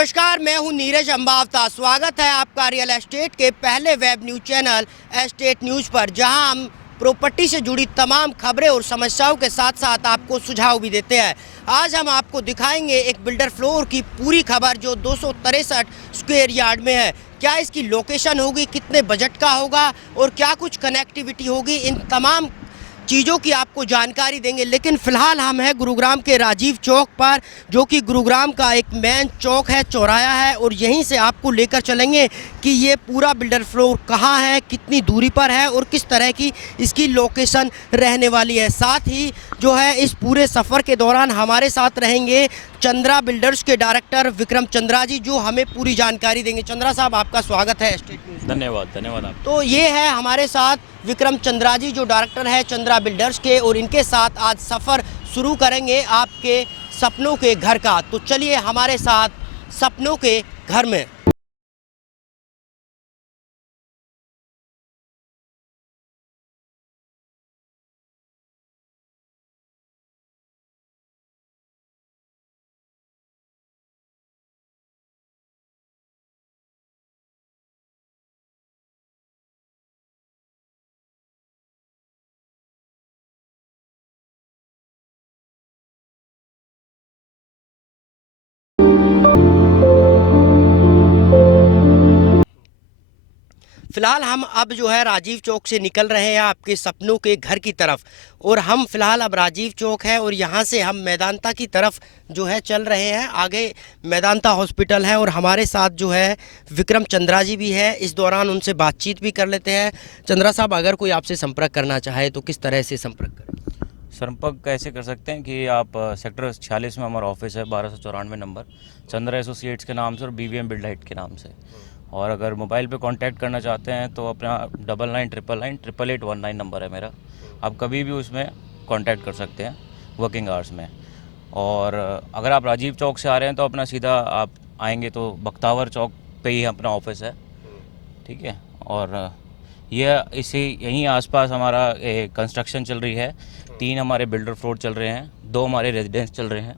नमस्कार, मैं हूं नीरज अंबावता। स्वागत है आपका रियल एस्टेट के पहले web news channel estate news पर, जहां हम प्रॉपर्टी से जुड़ी तमाम खबरें और समस्याओं के साथ साथ आपको सुझाव भी देते हैं। आज हम आपको दिखाएंगे एक बिल्डर फ्लोर की पूरी खबर जो 263 स्क्वायर यार्ड में है। क्या इसकी लोकेशन होगी, कितने बजट का होगा और क्या कुछ कनेक्टिविटी होगी, इन तमाम चीज़ों की आपको जानकारी देंगे। लेकिन फ़िलहाल हम हैं गुरुग्राम के राजीव चौक पर, जो कि गुरुग्राम का एक मेन चौक है, चौराहा है, और यहीं से आपको लेकर चलेंगे कि ये पूरा बिल्डर फ्लोर कहाँ है, कितनी दूरी पर है और किस तरह की इसकी लोकेशन रहने वाली है। साथ ही जो है इस पूरे सफ़र के दौरान हमारे साथ रहेंगे चंद्रा बिल्डर्स के डायरेक्टर विक्रम चंद्रा जी, जो हमें पूरी जानकारी देंगे। चंद्रा साहब, आपका स्वागत है स्टेट न्यूज़। धन्यवाद धन्यवाद आप। तो ये है हमारे साथ विक्रम चंद्रा जी, जो डायरेक्टर है चंद्रा बिल्डर्स के, और इनके साथ आज सफ़र शुरू करेंगे आपके सपनों के घर का। तो चलिए हमारे साथ सपनों के घर में। फ़िलहाल हम अब जो है राजीव चौक से निकल रहे हैं आपके सपनों के घर की तरफ, और हम फ़िलहाल अब राजीव चौक है और यहाँ से हम मैदानता की तरफ जो है चल रहे हैं। आगे मैदानता हॉस्पिटल है और हमारे साथ जो है विक्रम चंद्रा जी भी है। इस दौरान उनसे बातचीत भी कर लेते हैं। चंद्रा साहब, अगर कोई आपसे संपर्क करना चाहे तो किस तरह से संपर्क करें? संपर्क कैसे कर सकते हैं कि आप सेक्टर 46 में हमारा ऑफिस है, 1294 नंबर, चंद्रा एसोसिएट्स के नाम से और बीवीएम बिल्डलाइट के नाम से। और अगर मोबाइल पे कांटेक्ट करना चाहते हैं तो अपना 9999888819 नंबर है मेरा। आप कभी भी उसमें कांटेक्ट कर सकते हैं वर्किंग आवर्स में। और अगर आप राजीव चौक से आ रहे हैं तो अपना सीधा आप आएंगे तो बख्तावर चौक पे ही अपना ऑफिस है, ठीक है। और ये इसी यहीं आसपास हमारा कंस्ट्रक्शन चल रही है। 3 हमारे बिल्डर फ्लोर चल रहे हैं, 2 हमारे रेजिडेंस चल रहे हैं।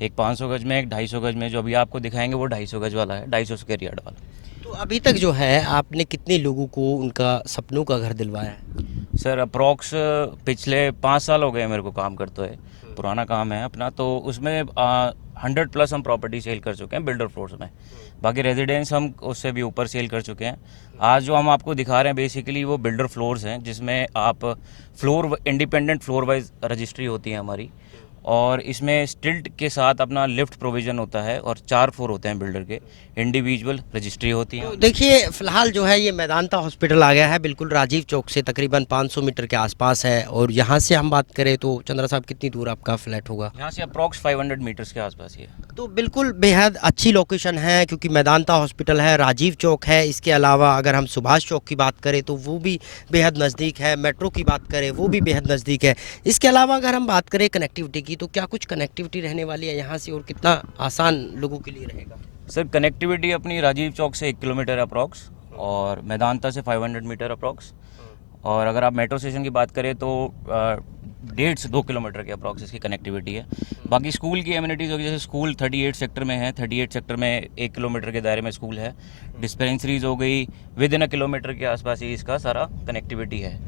एक 500 गज में, एक 250 गज में। जो अभी आपको दिखाएंगे वो 250 गज वाला है, 250 स्क्वायर यार्ड वाला। तो अभी तक जो है आपने कितने लोगों को उनका सपनों का घर दिलवाया है? सर अप्रॉक्स पिछले 5 साल हो गए मेरे को काम करते हुए। पुराना काम है अपना, तो उसमें 100+ हम प्रॉपर्टी सेल कर चुके हैं बिल्डर फ्लोर्स में। बाकी रेजिडेंस हम उससे भी ऊपर सेल कर चुके हैं। आज जो हम आपको दिखा रहे हैं बेसिकली वो बिल्डर फ्लोर्स हैं, जिसमें आप floor independent floor wise registry होती है हमारी। और इसमें स्टिल्ट के साथ अपना लिफ्ट प्रोविज़न होता है और 4 फ्लोर होते हैं बिल्डर के, इंडिविजुअल रजिस्ट्री होती है। तो देखिए, फ़िलहाल जो है ये मैदानता हॉस्पिटल आ गया है, बिल्कुल राजीव चौक से तकरीबन 500 मीटर के आसपास है। और यहाँ से हम बात करें तो चंद्रा साहब, कितनी दूर आपका फ्लैट होगा? यहाँ से अप्रॉक्स 500 मीटर्स के आसपास ही है। तो बिल्कुल बेहद अच्छी लोकेशन है, क्योंकि मैदानता हॉस्पिटल है, राजीव चौक है। इसके अलावा अगर हम सुभाष चौक की बात करें तो वो भी बेहद नज़दीक है, मेट्रो की बात करें वो भी बेहद नज़दीक है। इसके अलावा अगर हम बात करें कनेक्टिविटी की, तो क्या कुछ कनेक्टिविटी रहने वाली है यहाँ से और कितना आसान लोगों के लिए रहेगा? सर कनेक्टिविटी अपनी राजीव चौक से 1 किलोमीटर अप्रॉक्स, और मैदानता से 500 मीटर अप्रॉक्स। और अगर आप मेट्रो स्टेशन की बात करें तो 1.5 से 2 किलोमीटर के अप्रॉक्स इसकी कनेक्टिविटी है। बाकी स्कूल की एमिनिटीज़ होगी, जैसे स्कूल 38 सेक्टर में है, 38 सेक्टर में 1 किलोमीटर के दायरे में स्कूल है। डिस्पेंसरीज हो गई, विद इन अ किलोमीटर के आसपास ही इसका सारा कनेक्टिविटी है।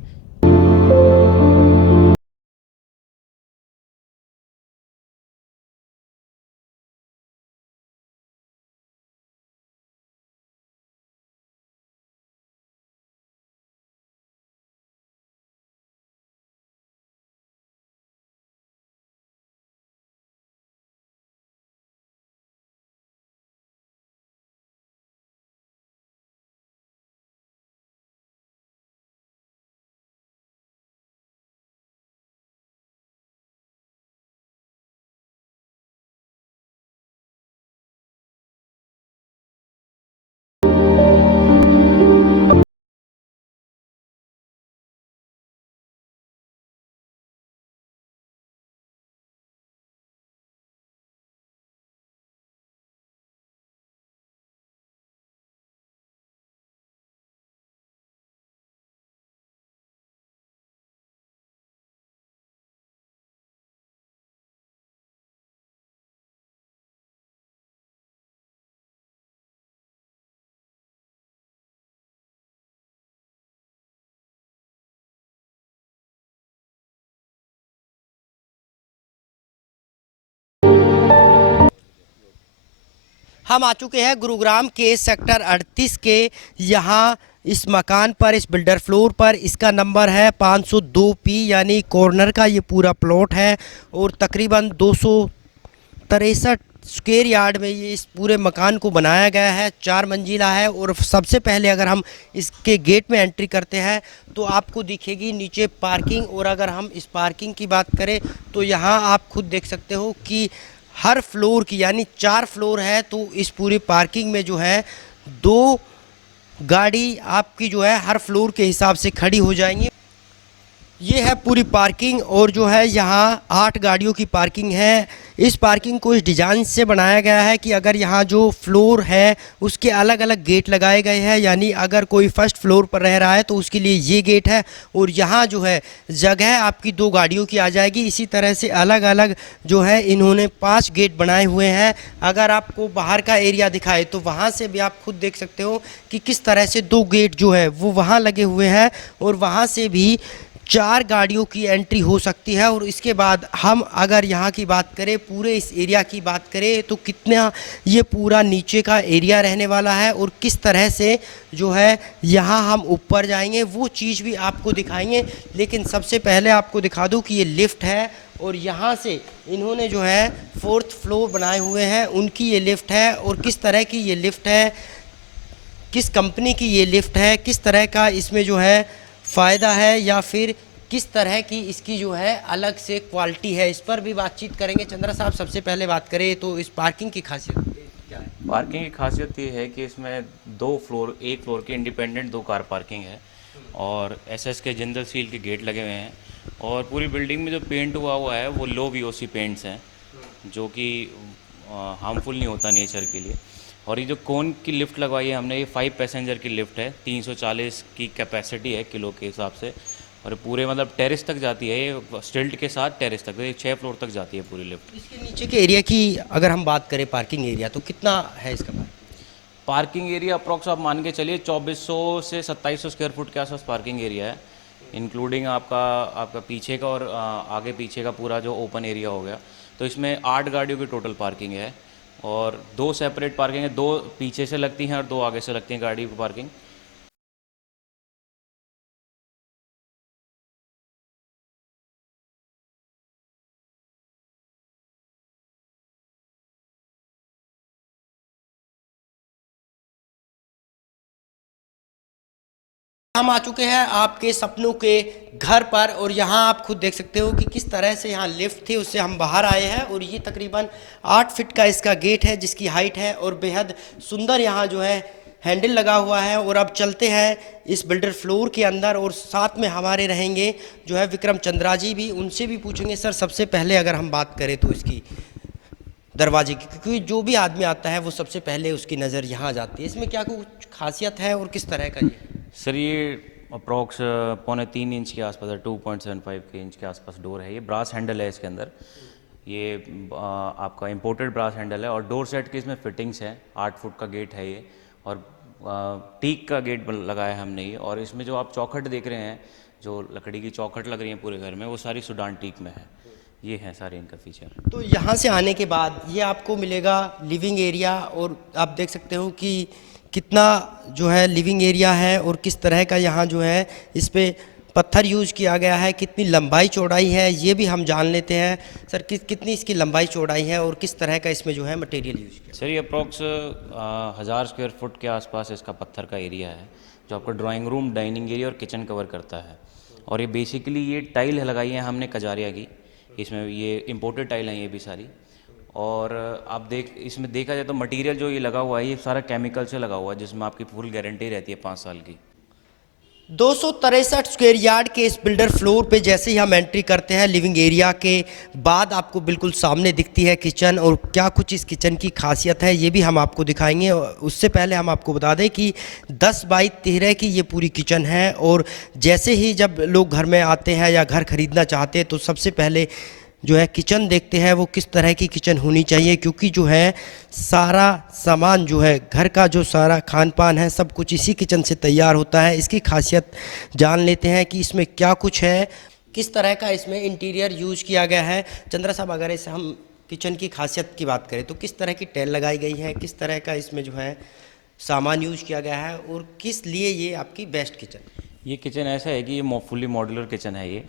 हम आ चुके हैं गुरुग्राम के सेक्टर 38 के यहाँ इस मकान पर, इस बिल्डर फ्लोर पर। इसका नंबर है 502P, यानी कॉर्नर का ये पूरा प्लॉट है और तकरीबन 263 स्क्वायर यार्ड में ये इस पूरे मकान को बनाया गया है। 4 मंजिला है और सबसे पहले अगर हम इसके गेट में एंट्री करते हैं तो आपको दिखेगी नीचे पार्किंग। और अगर हम इस पार्किंग की बात करें तो यहाँ आप खुद देख सकते हो कि हर फ्लोर की, यानी 4 फ्लोर है, तो इस पूरी पार्किंग में जो है 2 गाड़ी आपकी जो है हर फ्लोर के हिसाब से खड़ी हो जाएंगी। ये है पूरी पार्किंग और जो है यहाँ 8 गाड़ियों की पार्किंग है। इस पार्किंग को इस डिज़ाइन से बनाया गया है कि अगर यहाँ जो फ्लोर है उसके अलग अलग गेट लगाए गए हैं, यानी अगर कोई फर्स्ट फ्लोर पर रह रहा है तो उसके लिए ये गेट है और यहाँ जो है जगह आपकी 2 गाड़ियों की आ जाएगी। इसी तरह से अलग अलग जो है इन्होंने 5 गेट बनाए हुए हैं। अगर आपको बाहर का एरिया दिखाए तो वहाँ से भी आप खुद देख सकते हो कि किस तरह से 2 गेट जो है वो वहाँ लगे हुए हैं और वहाँ से भी 4 गाड़ियों की एंट्री हो सकती है। और इसके बाद हम अगर यहाँ की बात करें, पूरे इस एरिया की बात करें तो कितना ये पूरा नीचे का एरिया रहने वाला है और किस तरह से जो है यहाँ हम ऊपर जाएंगे वो चीज़ भी आपको दिखाएंगे। लेकिन सबसे पहले आपको दिखा दूँ कि ये लिफ्ट है और यहाँ से इन्होंने जो है 4th फ्लोर बनाए हुए हैं, उनकी ये लिफ्ट है। और किस तरह की ये लिफ्ट है, किस कंपनी की ये लिफ्ट है, किस तरह का इसमें जो है फ़ायदा है या फिर किस तरह की इसकी जो है अलग से क्वालिटी है, इस पर भी बातचीत करेंगे। चंद्रा साहब, सबसे पहले बात करें तो इस पार्किंग की खासियत क्या है? पार्किंग की खासियत ये है कि इसमें 2 फ्लोर, एक फ्लोर की इंडिपेंडेंट 2 कार पार्किंग है और एसएस के जिंदल स्टील के गेट लगे हुए हैं। और पूरी बिल्डिंग में जो पेंट हुआ है वो लो वीओसी पेंट्स हैं जो कि हार्मफुल नहीं होता नेचर के लिए। और ये जो कोन की लिफ्ट लगवाई है हमने, ये 5 पैसेंजर की लिफ्ट है, 340 की कैपेसिटी है किलो के हिसाब से। और पूरे मतलब टेरेस तक जाती है, ये स्टिल्ट के साथ टेरेस तक, 6 फ्लोर तक जाती है पूरी लिफ्ट। इसके नीचे के एरिया की अगर हम बात करें, पार्किंग एरिया, तो कितना है इसका? पार्किंग एरिया अप्रॉक्स आप मान के चलिए 2400 से 2700 स्क्वायर फुट के आसपास पार्किंग एरिया है, इंक्लूडिंग आपका पीछे का और आगे पीछे का पूरा जो ओपन एरिया हो गया। तो इसमें 8 गाड़ियों की टोटल पार्किंग है और 2 सेपरेट पार्किंग है, 2 पीछे से लगती हैं और 2 आगे से लगती हैं गाड़ी की पार्किंग। हम आ चुके हैं आपके सपनों के घर पर और यहाँ आप खुद देख सकते हो कि किस तरह से यहाँ लिफ्ट थी, उससे हम बाहर आए हैं। और ये तकरीबन 8 फीट का इसका गेट है जिसकी हाइट है और बेहद सुंदर यहाँ जो है हैंडल लगा हुआ है। और अब चलते हैं इस बिल्डर फ्लोर के अंदर और साथ में हमारे रहेंगे जो है विक्रम चंद्रा जी भी, उनसे भी पूछेंगे। सर, सबसे पहले अगर हम बात करें तो इसकी दरवाजे की, क्योंकि जो भी आदमी आता है वो सबसे पहले उसकी नज़र यहाँ जाती है, इसमें क्या कुछ खासियत है और किस तरह का ये? सर, ये अप्रॉक्स 3.25 इंच के आसपास है, 2.75 के इंच के आसपास डोर है। ये ब्रास हैंडल है इसके अंदर, ये आपका इंपोर्टेड ब्रास हैंडल है। और डोर सेट की इसमें फिटिंग्स है, 8 फुट का गेट है ये और टीक का गेट लगाया है हमने ये। और इसमें जो आप चौखट देख रहे हैं, जो लकड़ी की चौखट लग रही है पूरे घर में, वो सारी सुडान टीक में है। ये है सारे इनका फीचर। तो यहाँ से आने के बाद ये आपको मिलेगा लिविंग एरिया और आप देख सकते हो कि कितना जो है लिविंग एरिया है और किस तरह का यहाँ जो है इस पे पत्थर यूज़ किया गया है। कितनी लंबाई चौड़ाई है ये भी हम जान लेते हैं। सर, कितनी इसकी लंबाई चौड़ाई है और किस तरह का इसमें जो है मटेरियल यूज़ किया? सर, ये अप्रॉक्स 1000 स्क्वायर फुट के आसपास इसका पत्थर का एरिया है जो आपका ड्राइंग रूम, डाइनिंग एरिया और किचन कवर करता है। और ये बेसिकली ये टाइल लगाई है हमने कजारिया की, इसमें ये इम्पोर्टेड टाइल हैं ये भी सारी। और आप इसमें देखा जाए तो मटेरियल जो ये लगा हुआ है ये सारा केमिकल से लगा हुआ है, जिसमें आपकी फुल गारंटी रहती है 5 साल की। 263 स्क्वायर यार्ड के इस बिल्डर फ्लोर पे जैसे ही हम एंट्री करते हैं लिविंग एरिया के बाद आपको बिल्कुल सामने दिखती है किचन। और क्या कुछ इस किचन की खासियत है ये भी हम आपको दिखाएंगे। उससे पहले हम आपको बता दें कि 10 बाई 13 की ये पूरी किचन है। और जैसे ही जब लोग घर में आते हैं या घर खरीदना चाहते हैं तो सबसे पहले जो है किचन देखते हैं वो किस तरह की किचन होनी चाहिए, क्योंकि जो है सारा सामान जो है घर का जो सारा खान पान है सब कुछ इसी किचन से तैयार होता है। इसकी खासियत जान लेते हैं कि इसमें क्या कुछ है, किस तरह का इसमें इंटीरियर यूज़ किया गया है। चंद्रा साहब, अगर इसे हम किचन की खासियत की बात करें तो किस तरह की टाइल लगाई गई है, किस तरह का इसमें जो है सामान यूज़ किया गया है और किस लिए ये आपकी बेस्ट किचन? ये किचन ऐसा है कि ये फुली मॉड्यूलर किचन है ये,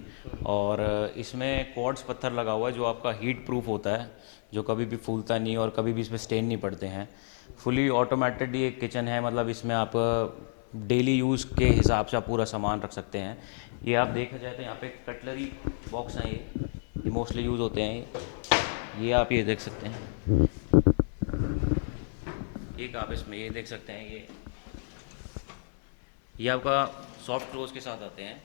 और इसमें क्वार्ट्ज पत्थर लगा हुआ है जो आपका हीट प्रूफ होता है, जो कभी भी फूलता नहीं और कभी भी इसमें स्टेन नहीं पड़ते हैं। फुली ऑटोमेटेड ये किचन है, मतलब इसमें आप डेली यूज़ के हिसाब से आप पूरा सामान रख सकते हैं। ये आप देखा जाए तो यहाँ पे कटलरी बॉक्स हैं, ये मोस्टली यूज़ होते हैं। ये आप ये देख सकते हैं, एक आप इसमें ये देख सकते हैं, ये आपका सॉफ्ट क्लोज के साथ आते हैं।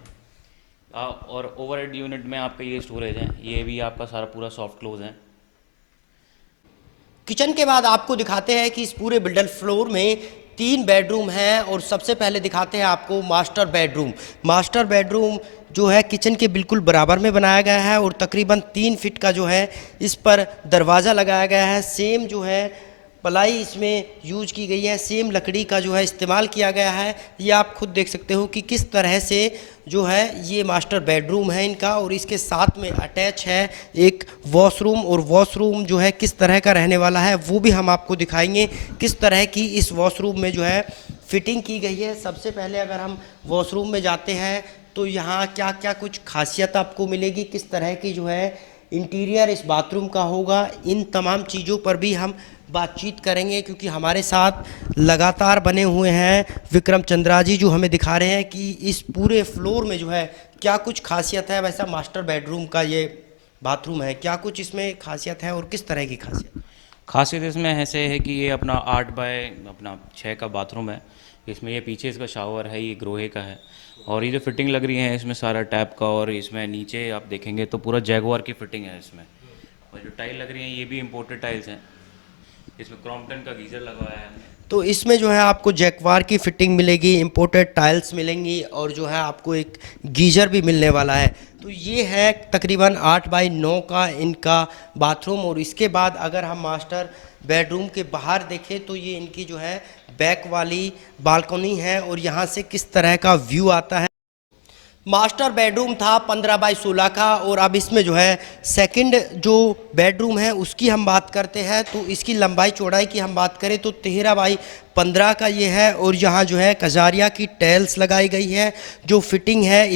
और ओवरहेड यूनिट में आपका ये स्टोरेज है, ये भी आपका सारा पूरा सॉफ्ट क्लोज है। किचन के बाद आपको दिखाते हैं कि इस पूरे बिल्डर फ्लोर में 3 बेडरूम हैं और सबसे पहले दिखाते हैं आपको मास्टर बेडरूम। मास्टर बेडरूम जो है किचन के बिल्कुल बराबर में बनाया गया है और तकरीबन 3 फीट का जो है इस पर दरवाज़ा लगाया गया है। सेम जो है पलाई इसमें यूज की गई है, सेम लकड़ी का जो है इस्तेमाल किया गया है। ये आप खुद देख सकते हो कि किस तरह से जो है ये मास्टर बेडरूम है इनका, और इसके साथ में अटैच है एक वॉशरूम, और वॉशरूम जो है किस तरह का रहने वाला है वो भी हम आपको दिखाएंगे। किस तरह की इस वॉशरूम में जो है फिटिंग की गई है। सबसे पहले अगर हम वॉशरूम में जाते हैं तो यहाँ क्या क्या कुछ खासियत आपको मिलेगी, किस तरह की जो है इंटीरियर इस बाथरूम का होगा, इन तमाम चीज़ों पर भी हम बातचीत करेंगे, क्योंकि हमारे साथ लगातार बने हुए हैं विक्रम चंद्रा जी, जो हमें दिखा रहे हैं कि इस पूरे फ्लोर में जो है क्या कुछ खासियत है। वैसा मास्टर बेडरूम का ये बाथरूम है, क्या कुछ इसमें खासियत है और किस तरह की खासियत इसमें ऐसे है कि ये अपना 8 बाय अपना 6 का बाथरूम है। इसमें ये पीछे इसका शावर है, ये ग्रोहे का है, और ये जो फिटिंग लग रही है इसमें सारा टैप का, और इसमें नीचे आप देखेंगे तो पूरा जैगुआर की फिटिंग है इसमें। और जो टाइल लग रही है ये भी इम्पोर्टेड टाइल्स हैं, इसमें क्रॉम्पटन का गीज़र लगवाया है हमने। तो इसमें जो है आपको जैकवार की फिटिंग मिलेगी, इंपोर्टेड टाइल्स मिलेंगी और जो है आपको एक गीजर भी मिलने वाला है। तो ये है तकरीबन 8 बाई 9 का इनका बाथरूम। और इसके बाद अगर हम मास्टर बेडरूम के बाहर देखें तो ये इनकी जो है बैक वाली बालकनी है और यहाँ से किस तरह का व्यू आता है। मास्टर बेडरूम था 15 बाई 16 का, और अब इसमें जो है सेकंड जो बेडरूम है उसकी हम बात करते हैं तो इसकी लंबाई चौड़ाई की हम बात करें तो 13 बाई 15 का ये है। और यहाँ जो है कजारिया की टाइल्स लगाई गई है, जो फिटिंग है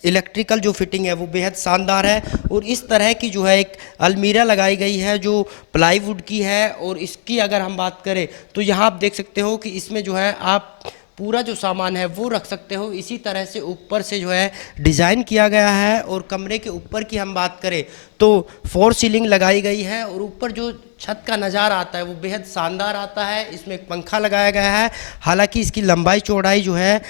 इलेक्ट्रिकल जो फिटिंग है वो बेहद शानदार है। और इस तरह की जो है एक अलमीरा लगाई गई है जो प्लाईवुड की है, और इसकी अगर हम बात करें तो यहाँ आप देख सकते हो कि इसमें जो है आप पूरा जो सामान है वो रख सकते हो। इसी तरह से ऊपर से जो है डिज़ाइन किया गया है। और कमरे के ऊपर की हम बात करें तो 4 सीलिंग लगाई गई है, और ऊपर जो छत का नज़ारा आता है वो बेहद शानदार आता है। इसमें एक पंखा लगाया गया है, हालांकि इसकी लंबाई चौड़ाई जो है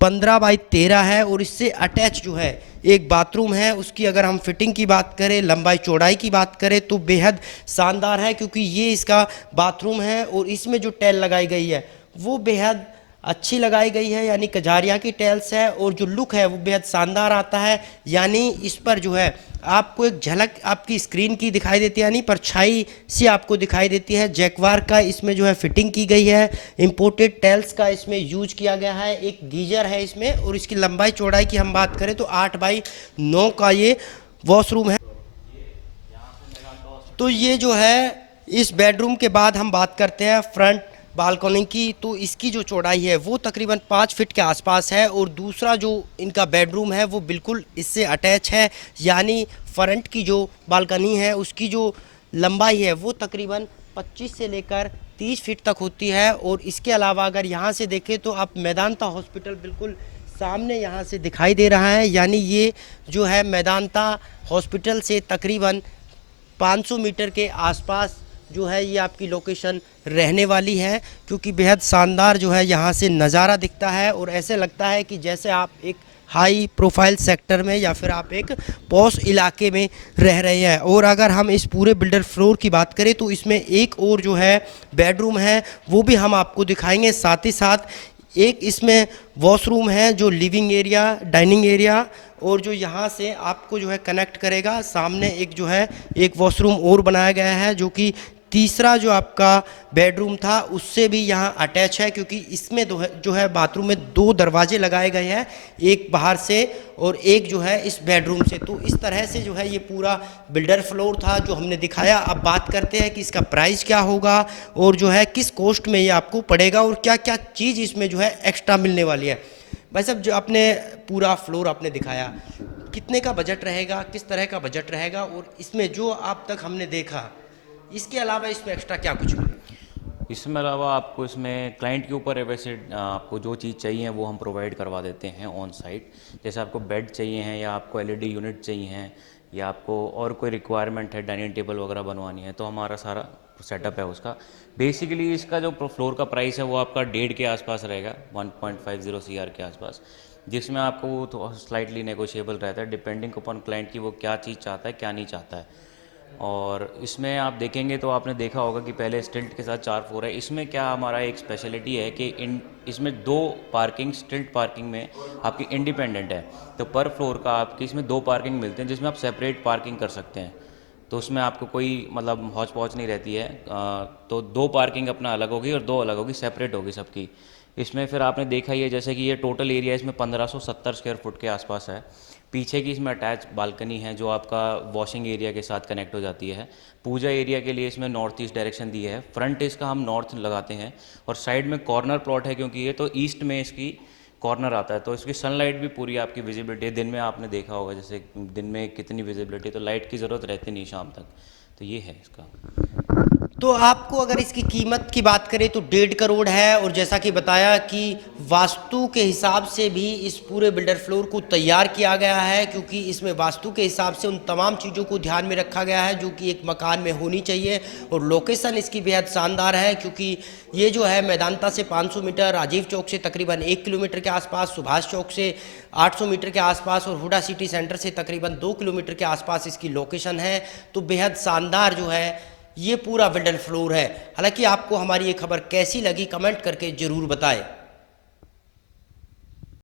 15 बाई 13 है, और इससे अटैच जो है एक बाथरूम है। उसकी अगर हम फिटिंग की बात करें, लंबाई चौड़ाई की बात करें तो बेहद शानदार है, क्योंकि ये इसका बाथरूम है। और इसमें जो टाइल लगाई गई है वो बेहद अच्छी लगाई गई है, यानी कजारिया की टाइल्स है, और जो लुक है वो बेहद शानदार आता है। यानी इस पर जो है आपको एक झलक आपकी स्क्रीन की दिखाई देती है, यानी परछाई सी आपको दिखाई देती है। जैकवार का इसमें जो है फिटिंग की गई है, इंपोर्टेड टाइल्स का इसमें यूज किया गया है, एक गीजर है इसमें। और इसकी लंबाई चौड़ाई की हम बात करें तो 8 बाई 9 का ये वॉशरूम है। तो ये जो है इस बेडरूम के बाद हम बात करते हैं फ्रंट बालकनी की। तो इसकी जो चौड़ाई है वो तकरीबन 5 फीट के आसपास है, और दूसरा जो इनका बेडरूम है वो बिल्कुल इससे अटैच है, यानी फ्रंट की जो बालकनी है उसकी जो लंबाई है वो तकरीबन 25 से लेकर 30 फीट तक होती है। और इसके अलावा अगर यहाँ से देखें तो आप मैदानता हॉस्पिटल बिल्कुल सामने यहाँ से दिखाई दे रहा है, यानी ये जो है मैदानता हॉस्पिटल से तकरीबन 500 मीटर के आसपास जो है ये आपकी लोकेशन रहने वाली है, क्योंकि बेहद शानदार जो है यहाँ से नज़ारा दिखता है। और ऐसे लगता है कि जैसे आप एक हाई प्रोफाइल सेक्टर में या फिर आप एक पॉश इलाके में रह रहे हैं। और अगर हम इस पूरे बिल्डर फ्लोर की बात करें तो इसमें एक और जो है बेडरूम है वो भी हम आपको दिखाएंगे। साथ ही साथ एक इसमें वॉशरूम है जो लिविंग एरिया, डाइनिंग एरिया, और जो यहाँ से आपको जो है कनेक्ट करेगा। सामने एक जो है एक वॉशरूम और बनाया गया है जो कि तीसरा जो आपका बेडरूम था उससे भी यहाँ अटैच है, क्योंकि इसमें जो है बाथरूम में 2 दरवाजे लगाए गए हैं, एक बाहर से और एक जो है इस बेडरूम से। तो इस तरह से जो है ये पूरा बिल्डर फ्लोर था जो हमने दिखाया। अब बात करते हैं कि इसका प्राइस क्या होगा और जो है किस कॉस्ट में ये आपको पड़ेगा और क्या क्या चीज़ इसमें जो है एक्स्ट्रा मिलने वाली है। भाई साहब, जो आपने पूरा फ्लोर आपने दिखाया, कितने का बजट रहेगा, किस तरह का बजट रहेगा, और इसमें जो आप तक हमने देखा इसके अलावा इसमें एक्स्ट्रा क्या कुछ मिलेगा? इसमें अलावा आपको इसमें क्लाइंट के ऊपर है, वैसे आपको जो चीज़ चाहिए वो हम प्रोवाइड करवा देते हैं ऑन साइट। जैसे आपको बेड चाहिए हैं या आपको एलईडी यूनिट चाहिए हैं या आपको और कोई रिक्वायरमेंट है, डाइनिंग टेबल वगैरह बनवानी है, तो हमारा सारा सेटअप है उसका। बेसिकली इसका जो फ्लोर का प्राइस है वो आपका 1.5 के आसपास रहेगा, 1.50 CR के आसपास, जिसमें आपको वो तो स्लाइटली नेगोशिएबल रहता है डिपेंडिंग अपॉन क्लाइंट की वो क्या चीज़ चाहता है क्या नहीं चाहता है। और इसमें आप देखेंगे तो आपने देखा होगा कि पहले स्टिल्ट के साथ 4 फ्लोर है। इसमें क्या हमारा एक स्पेशलिटी है कि इसमें 2 पार्किंग स्टिल्ट पार्किंग में आपकी इंडिपेंडेंट है, तो पर फ्लोर का आपकी इसमें 2 पार्किंग मिलते हैं जिसमें आप सेपरेट पार्किंग कर सकते हैं। तो उसमें आपको कोई मतलब हौच पौच नहीं रहती है। तो 2 पार्किंग अपना अलग होगी और 2 अलग होगी, सेपरेट होगी सबकी। इसमें फिर आपने देखा ही है जैसे कि ये टोटल एरिया इसमें 1570 स्क्वायर फुट के आसपास है। पीछे की इसमें अटैच बालकनी है जो आपका वॉशिंग एरिया के साथ कनेक्ट हो जाती है। पूजा एरिया के लिए इसमें नॉर्थ ईस्ट डायरेक्शन दी है, फ्रंट इसका हम नॉर्थ लगाते हैं और साइड में कॉर्नर प्लॉट है क्योंकि ये तो ईस्ट में इसकी कॉर्नर आता है, तो इसकी सनलाइट भी पूरी आपकी विजिबिलिटी है। दिन में आपने देखा होगा जैसे दिन में कितनी विजिबिलिटी, तो लाइट की ज़रूरत रहती नहीं शाम तक, तो ये है इसका। तो आपको अगर इसकी कीमत की बात करें तो 1.5 करोड़ है, और जैसा कि बताया कि वास्तु के हिसाब से भी इस पूरे बिल्डर फ्लोर को तैयार किया गया है, क्योंकि इसमें वास्तु के हिसाब से उन तमाम चीज़ों को ध्यान में रखा गया है जो कि एक मकान में होनी चाहिए। और लोकेशन इसकी बेहद शानदार है, क्योंकि ये जो है मैदानता से 500 मीटर, राजीव चौक से तकरीबन 1 किलोमीटर के आसपास, सुभाष चौक से 800 मीटर के आसपास और हुडा सिटी सेंटर से तकरीबन 2 किलोमीटर के आसपास इसकी लोकेशन है। तो बेहद शानदार जो है ये पूरा बिल्डर फ्लोर है। हालांकि आपको हमारी ये खबर कैसी लगी कमेंट करके ज़रूर बताएं।